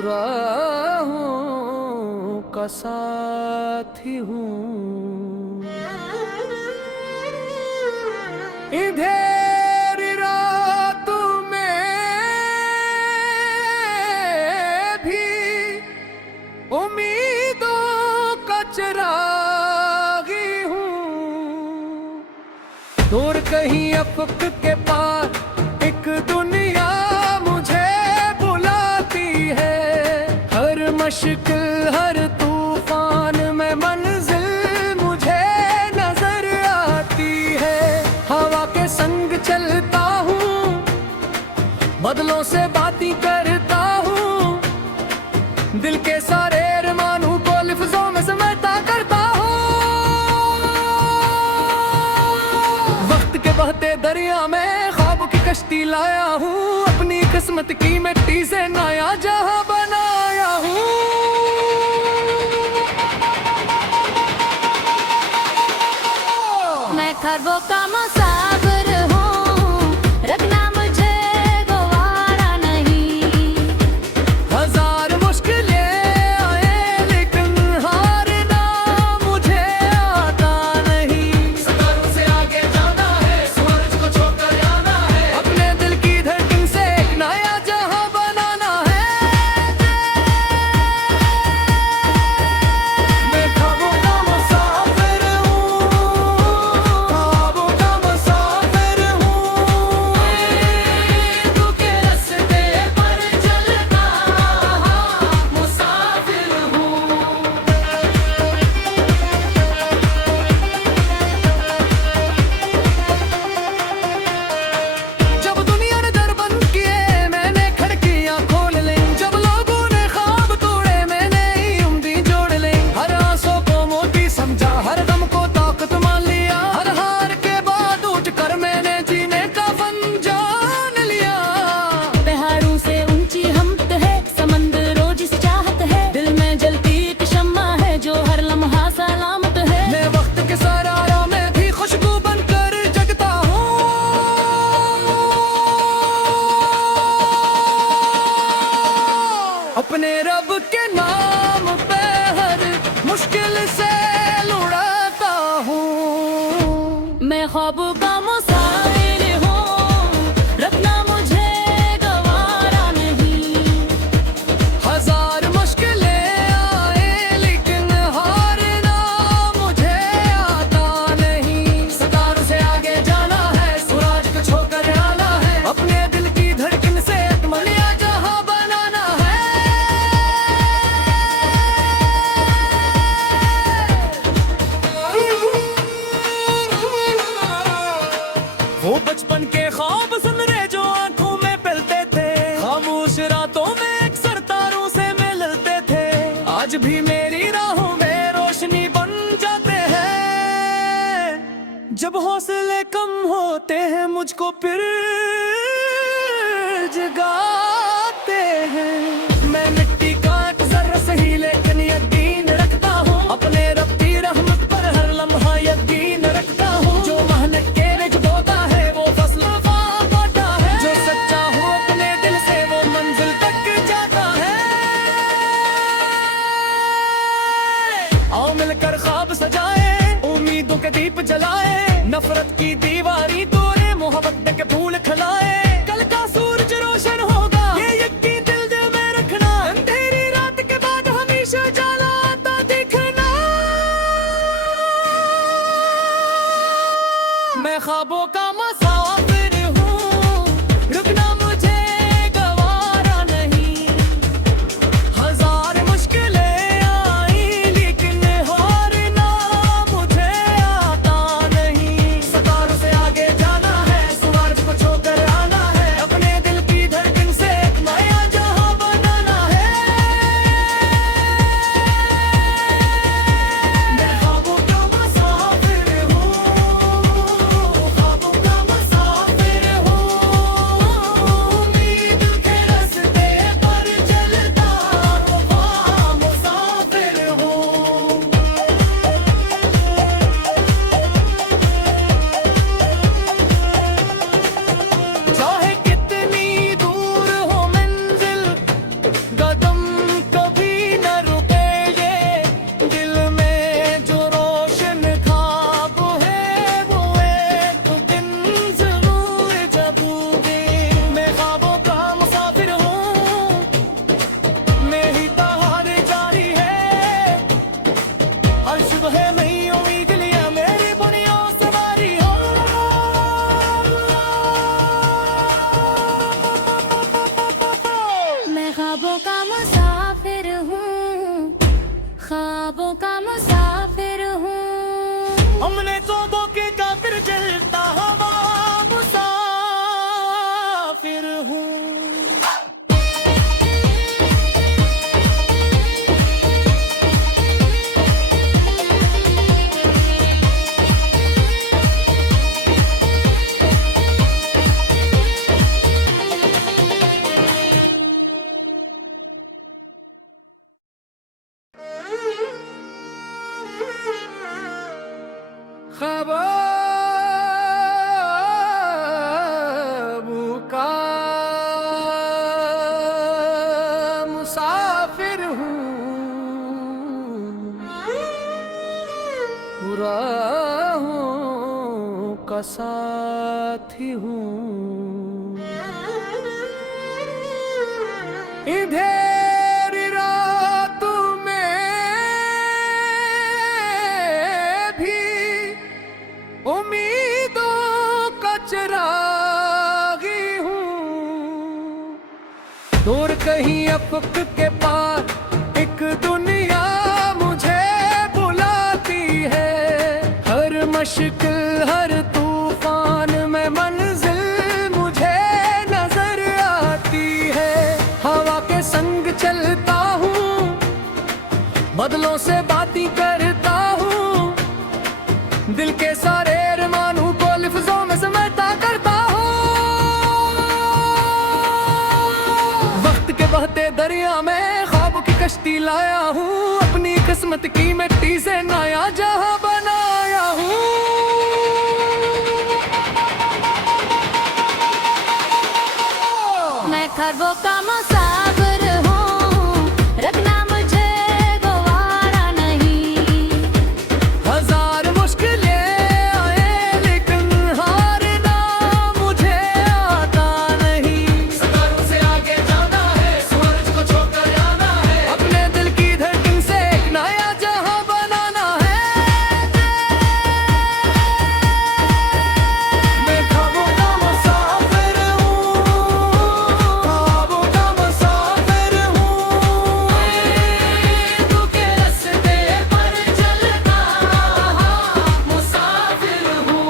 राहों का साथी हूँ। अंधेरी रातों में भी उम्मीदों का चिरागी हूँ। दूर कहीं अफक के पार एक दुनिया मुझे बुलाती है। हर मुश्किल हर तूफान में मंजिल मुझे नजर आती है। हवा के संग चलता हूँ, बदलों से बातें करता हूँ, दिल के सारे अरमानों को लफ्जों में समेटा करता हूँ। वक्त के बहते दरिया में ख्वाब की कश्ती लाया हूँ। अपनी किस्मत की मिट्टी से नया जहां बनाया हूँ। मैं खरबों का मुसाफिर हूँ, रखना मुझे गवारा नहीं। हजार मुश्किलें आए लेकिन हारना मुझे आता नहीं। सितारों से आगे जाना है, सूरज को छोकर आना है, अपने दिल की धड़कन से एक नया जहां बनाना है। मैं ख्वाबों का मुसाफिर हूँ, ख्वाबों का मुसाफिर हूँ। तू के रास्ते पर चलता मुसाफिर हूँ। जब दुनिया ने दर बंद किए मैंने खिड़कियां खोल ली। जब लोगों ने ख्वाब तोड़े मैंने ही उम्मीद जोड़ ली। हर आंसू को मोती समझा, हर गम को ताकत मान लिया। हर हार के बाद उठकर मैंने जीने का फन जान लिया। पहाड़ों से ऊंची हमत है, समंदरों जिस चाहत है, दिल में जलती एक शम्मा है जो हर लम्हा सलामत है। मैं वक्त के सरारा में भी खुशबू बनकर जगता हूँ। अपने रब के नाम पे हर मुश्किल से लुढ़ाता हूँ। मैं ख्वाबों का मुसाफिर हूँ, रखना मुझे गवारा नहीं। हजार मुश्किलें आए लेकिन हारना मुझे आता नहीं। सितारों से आगे जाना है, सूरज को छोकर आना है, अपने दिल की धड़कन से एक नया जहां बनाना है। वो बचपन के ख्वाब सुनहरे जो आंखों में पलते थे, खामोश रातों में अक्सर तारों से मिलते थे, आज भी मेरी राहों में रोशनी बन जाते हैं। जब हौसले कम होते हैं मुझको फिर जगाते हैं। मैं मिट्टी का एक जर्रा सही लेकिन यकीन रखता हूँ, अपने रब की रहमत पर हर लम्हा यकीन रखता हूँ। जो मेहनत के रिज बोता है वो फसल पाता है, जो सच्चा हो अपने दिल से वो मंजिल तक जाता है। आओ मिलकर ख्वाब सजाए, उम्मीदों के दीप जलाए, नफरत की दीवारी तोड़े, मोहब्बत के फूल खिलाए। कल का सूरज रोशन होगा ये यकीन दिल दिल में रखना, अंधेरी रात के बाद हमेशा जाला आता दिखना। मैं ख्वाबों का मुसाफिर हूँ, रुकना मुझे गवारा नहीं। हजार मुश्किलें आई लेकिन हारना मुझे आता नहीं। सितारों से का साथी हूँ। अंधेरी रातों में भी उम्मीदों का चिरागी हूँ। दूर कहीं अफक के पार एक दुनिया मुझे बुलाती है। हर मुश्किल हर तूफान में मंजिल मुझे नजर आती है। हवा के संग चलता हूँ, बदलों से बातें करता हूँ, दिल के सारे अरमानों को लफ्जों में समेटा करता हूँ। वक्त के बहते दरिया में ख्वाबों की कश्ती लाया हूँ। अपनी किस्मत की मिट्टी से नया जहां बनाया हूँ। मैं ख्वाबों का मुसाफिर हूँ, रखना मुझे गवारा नहीं। हजार मुश्किलें आए लेकिन हारना मुझे आता नहीं। सितारों से आगे जाना है, सूरज को छोकर आना है, अपने दिल की धड़कन से एक नया जहां बनाना है। मैं ख्वाबों का मुसाफिर हूँ, ख्वाबों का मुसाफिर हूँ। तू के रास्ते पर चलता मुसाफिर हूँ।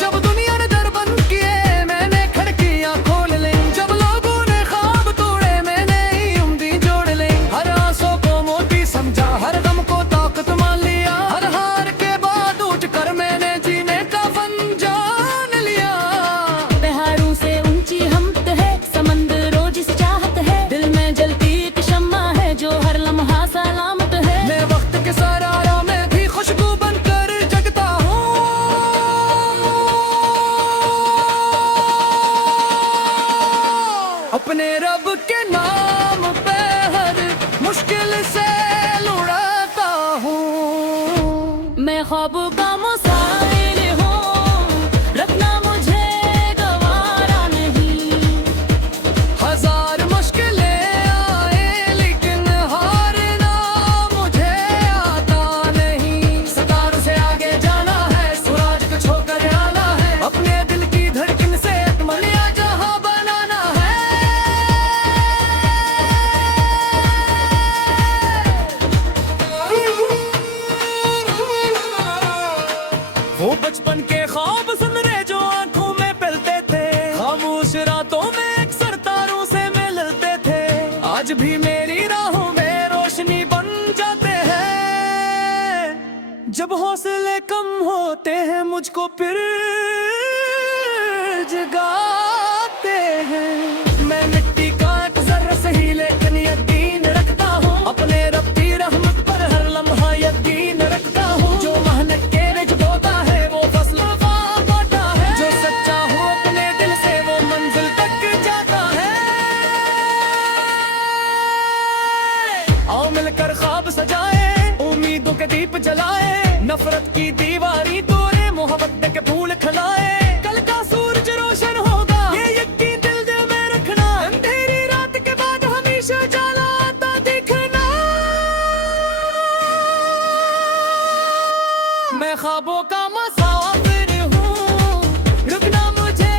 जब दुनिया ने दर बंद किए मैंने खिड़कियां खोल ली। जब लोगों ने ख्वाब तोड़े मैंने ही उम्मीदें जोड़ ली। हर आंसू को मोती समझा, हर गम को ताकत मान लिया। हर हार के बाद उठ कर मैंने जीने का फन जान लिया। पहाड़ों से ऊंची हमत है, समंदरों जिस चाहत है, दिल में जलती एक शम्मा है जो हर लम्हा सलामत है। मैं वक्त के सरारों में भी खुशबू बनकर जगता हूँ। अपने रब के नाम पे हर मुश्किल से लुढ़ाता हूँ। मैं ख्वाबों का मुसाफिर हूँ, रखना मुझे गवारा नहीं। हजार मुश्किलें आए लेकिन हारना मुझे आता नहीं। सितारों से आगे जाना है, सूरज को छोकर आना है, अपने दिल की धड़कन से एक नया जहां बनाना है। वो बचपन के ख्वाब सुनहरे जो आंखों में पलते थे, खामोश रातों में अक्सर तारों से मिलते थे, आज भी मेरी राहों में रोशनी बन जाते हैं। जब हौसले कम होते हैं मुझको फिर जगाते हैं। मैं मिट्टी का एक जर्रा सही लेकिन यकीन रखता हूँ, अपने रब की रहमत पर हर लम्हा यकीन रखता हूँ। जो मेहनत के रिझ बोता है वो फसल पाता है, जो सच्चा हो अपने दिल से वो मंजिल तक जाता है। आओ मिलकर ख्वाब सजाए, उम्मीदों के दीप जलाए, नफरत की दीवारी तोड़े, मोहब्बत के फूल खिलाए। कल का सूरज रोशन होगा ये यकीन दिल दिल में रखना, अंधेरी रात के बाद हमेशा जाला आता दिखना। मैं ख्वाबों का मुसाफिर हूँ, रुकना मुझे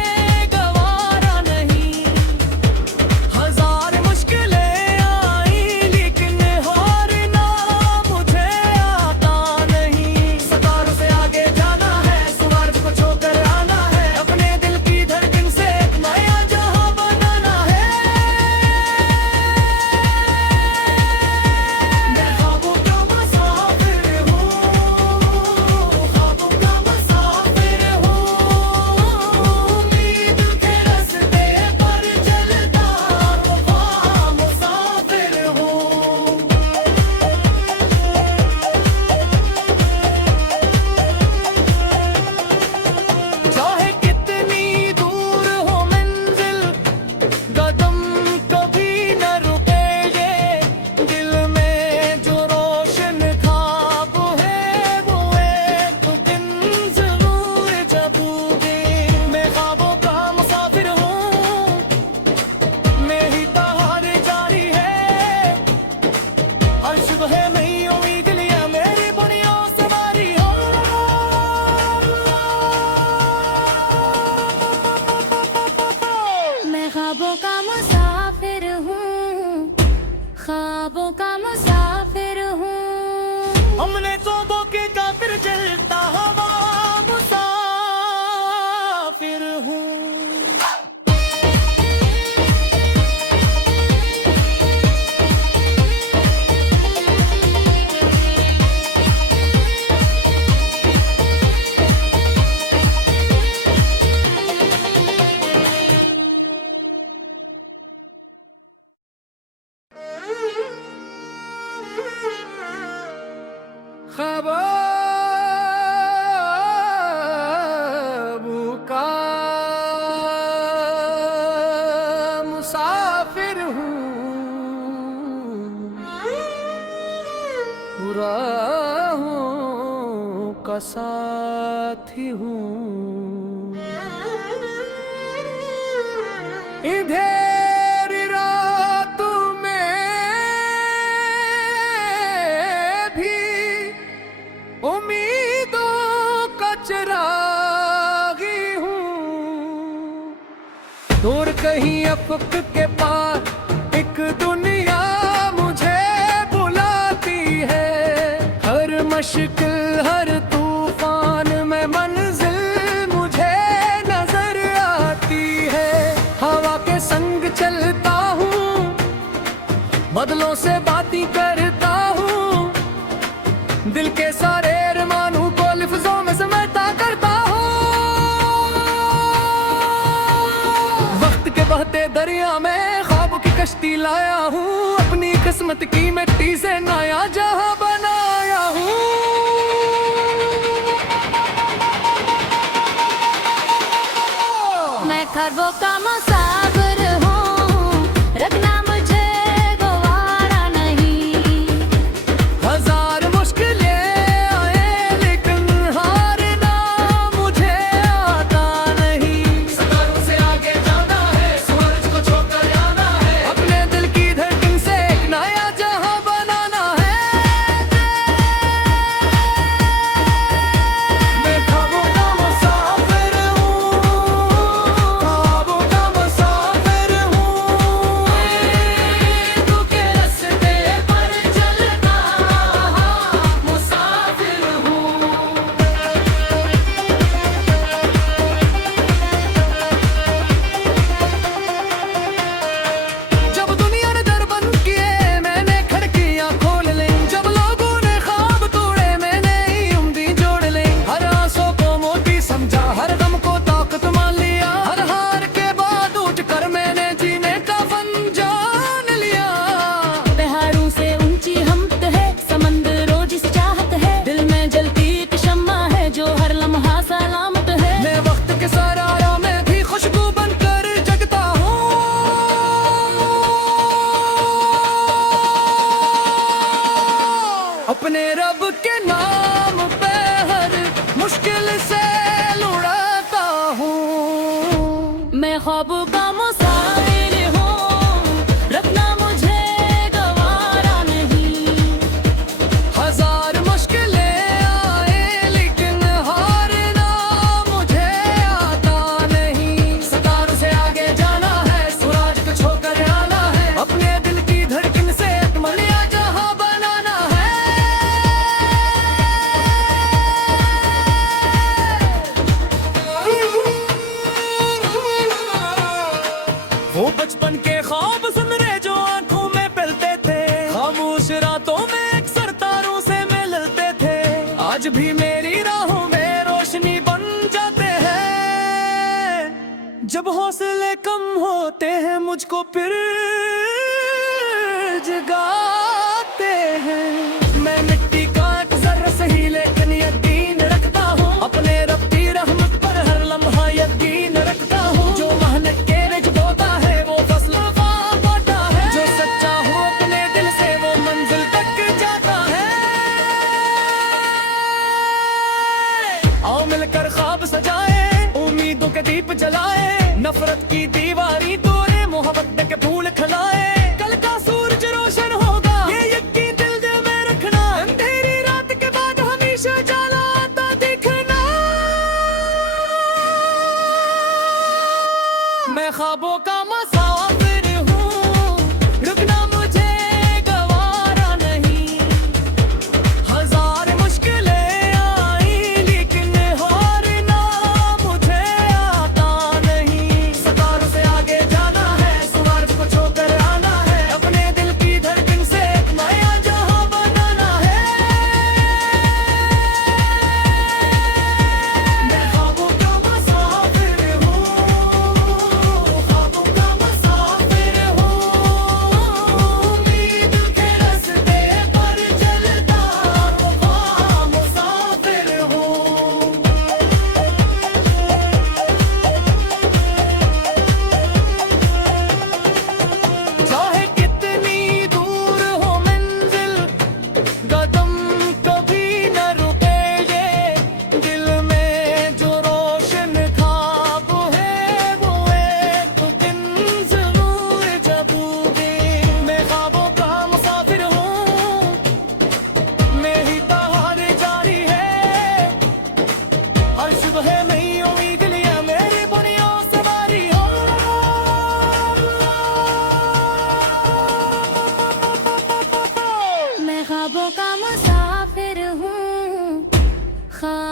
गवारा नहीं। हजार मुश्किलें आई लेकिन हारना मुझे आता नहीं। सितारों से आगे जाना है, सूरज को छोकर आना है, अपने दिल की धड़कन से एक नया जहां बनाना है। मैं ख्वाबों का मुसाफिर हूँ, ख्वाबों ख्वाबों के काफिर जलता हवा मुसाफिर हूँ। ख्वाबों का मुसाफिर हूँ, राहों का साथी हूँ। इधर रातों में भी उम्मीदों का चिरागी हूँ। दूर कहीं अफ़क़ के पार एक दुनिया मुझे बुलाती है। हर मुश्किल हर तूफान में मंजिल मुझे नजर आती है। हवा के संग चलता हूँ, बदलों से बातें करता हूँ, दिल के सारे अरमानों को लफ्जों में समेटा करता हूँ। वक्त के बहते दरिया में ख्वाबों की कश्ती लाया हूँ। अपनी किस्मत की मिट्टी से नया जहां बनाया हूँ। मैं ख्वाबों का मुसाफिर हूँ, रखना मुझे गवारा नहीं। हजार मुश्किलें आए लेकिन हारना मुझे आता नहीं। सितारों से आगे जाना है, सूरज को छोकर आना है, अपने दिल की धड़कन से एक नया जहां बनाना है। मैं ख्वाबों का मुसाफिर हूँ, ख्वाबों का मुसाफिर हूँ। तू के रास्ते पर चलता मुसाफिर हूँ। जब दुनिया ने दर बंद किए मैंने खिड़कियां खोल ली। जब लोगों ने ख्वाब तोड़े मैंने ही उम्मीद जोड़ ली। हर आंसू को मोती समझा, हर गम को ताकत मान लिया। हर हार के बाद उठ कर मैंने जीने का फन जान लिया। पहाड़ों से ऊंची हमत है, समंदरों जिस चाहत है, दिल में जलती एक शम्मा है जो हर लम्हा सलामत है। मैं वक्त के सराया में भी खुशबू बनकर जगता हूँ। अपने रब के नाम पे हर मुश्किल से लुढ़ाता हूँ। मैं ख्वाबों का मुसाफिर हूँ, रखना मुझे गवारा नहीं। हजार मुश्किलें आए लेकिन हारना मुझे आता नहीं। सितारों से आगे जाना है, सूरज को छोकर आना है, अपने दिल की धड़कन से एक नया जहां बनाना है। वो बचपन के ख्वाब सुनहरे जो आंखों में पलते थे, खामोश रातों में अक्सर तारों से मिलते थे, आज भी मेरी राहों में रोशनी बन जाते हैं। जब हौसले कम होते हैं मुझको फिर जगाते हैं। मैं मिट्टी का एक जर्रा सही लेकिन यकीन रखता हूँ, अपने रब की रहमत पर हर लम्हा यकीन रखता हूँ। जो मेहनत के रिज बोता है वो फसल पाता है, जो सच्चा हो अपने दिल से वो मंजिल तक जाता है। आओ मिलकर ख्वाब सजाए, उम्मीदों के दीप जलाए, नफरत की दीवारी तोड़े, मोहब्बत के फूल खिलाए। कल का सूरज रोशन होगा ये यकीन दिल में रखना, अंधेरी रात के बाद हमेशा जाला आता दिखना। मैं ख्वाबों का मुसाफिर हूँ, रुकना मुझे गवारा नहीं। हजार मुश्किल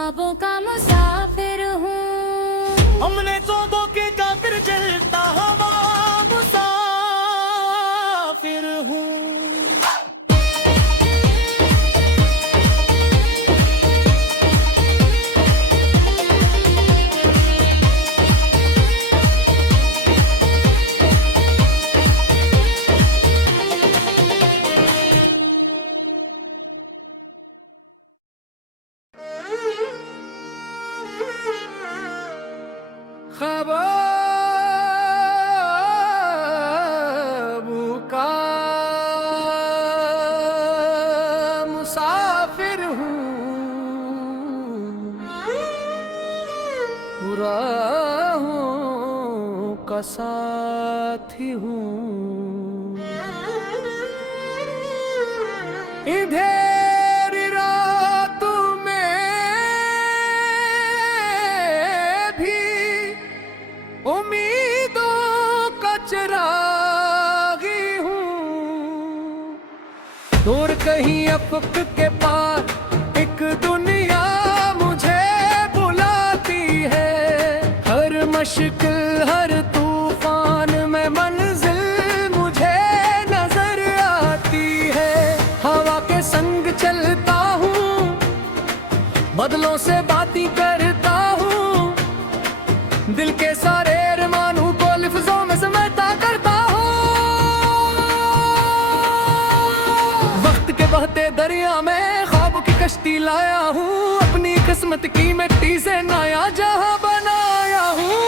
ख्वाबों का मुसाफिर हूँ। हमने ख्वाबों के काफिर जलता हवा मुसाफिर हूँ। ख्वाबों का मुसाफिर हूँ, राहों का साथी हूँ। इधर रातों में भी उम्मीदों का चिरागी हूँ। दूर कहीं अफक के पार एक दुनिया मुझे बुलाती है। हर मुश्किल हर तूफान में मंजिल मुझे नजर आती है। हवा के संग चलता हूँ, बदलों से बातें करता हूँ, दिल के सारे अरमानों को लफ्जों में समेटा करता हूँ। वक्त के बहते दरिया में ख्वाबों की कश्ती लाया हूँ। अपनी किस्मत की मिट्टी से नया जहां बनाया हूँ।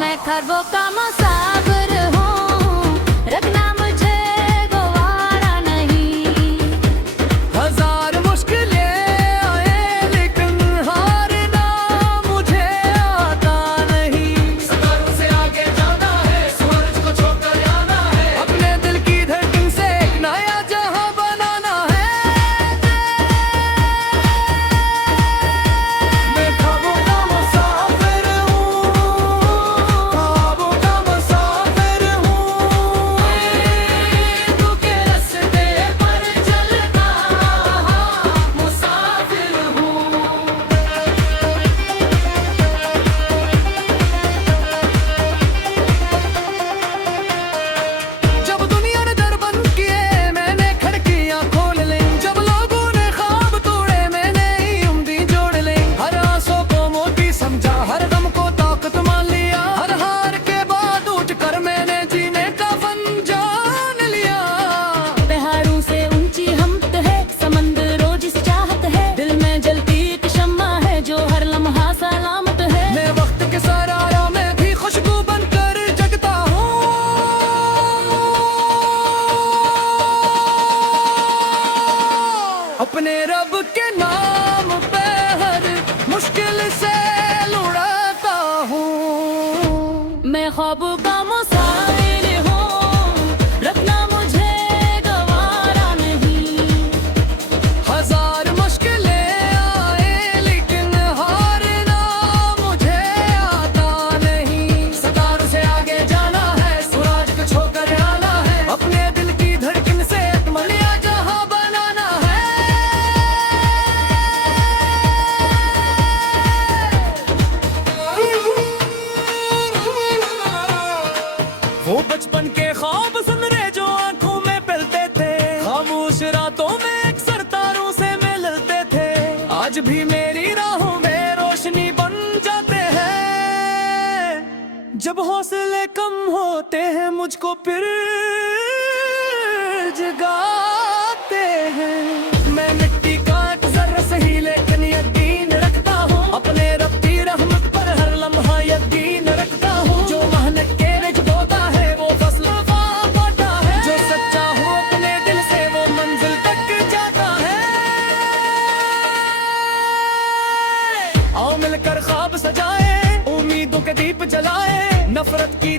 मैं ख्वाबों का मुसाफिर हूँ, रखना मुझे गवारा नहीं। हजार मुश्किलें आए लेकिन हारना मुझे आता नहीं। सितारों से आगे जाना है, सूरज को छोड़कर आना है, अपने दिल की धड़कन से एक नया जहां बनाना है। मैं ख्वाबों का मुसाफिर हूँ, ख्वाबों का मुसाफिर हूँ। तू के रास्ते पर चलता मुसाफिर हूँ। जब दुनिया ने दर बंद किए मैंने खिड़कियां खोल ली। जब लोगों ने ख्वाब तोड़े मैंने ही उम्मीद जोड़ ली। हर आंसू को मोती समझा, हर गम को ताकत मान लिया। हर हार के बाद उठ कर मैंने जीने का फन जान लिया। पहाड़ों से ऊंची हमत है, समंदरों जिस चाहत है, दिल में जलती एक शम्मा है जो हर लम्हा सलामत है। मैं वक्त के सरारा में भी खुशबू बनकर जगता हूँ। अपने रब के नाम पे हर मुश्किल से लुढ़ाता हूँ। मैं ख्वाबों का मुसाफिर हूँ, रखना मुझे गवारा नहीं। हजार मुश्किलें आए लेकिन हारना मुझे आता नहीं। सितारों से आगे जाना है, सूरज को छोड़कर आना है, अपने दिल की धड़कन से एक नया जहां बनाना है। वो बचपन के ख्वाब सुन रहे जो आंखों में पलते थे, खामोश रातों में अक्सर तारों से मिलते थे। आज भी मेरी राहों में रोशनी बन जाते हैं। जब हौसले कम होते हैं मुझको फिर जगाते हैं। मैं मिट्टी का एक जर्रा सही लेकिन यकीन रखता हूँ। अपने रब की रहमत पर हर लम्हा यकीन रखता हूँ। जो मेहनत के रिच बोता है वो फसल पाता है। जो सच्चा हो अपने दिल से वो मंजिल तक जाता है। आओ मिलकर ख्वाब सजाए, उम्मीदों के दीप जलाए, नफरत की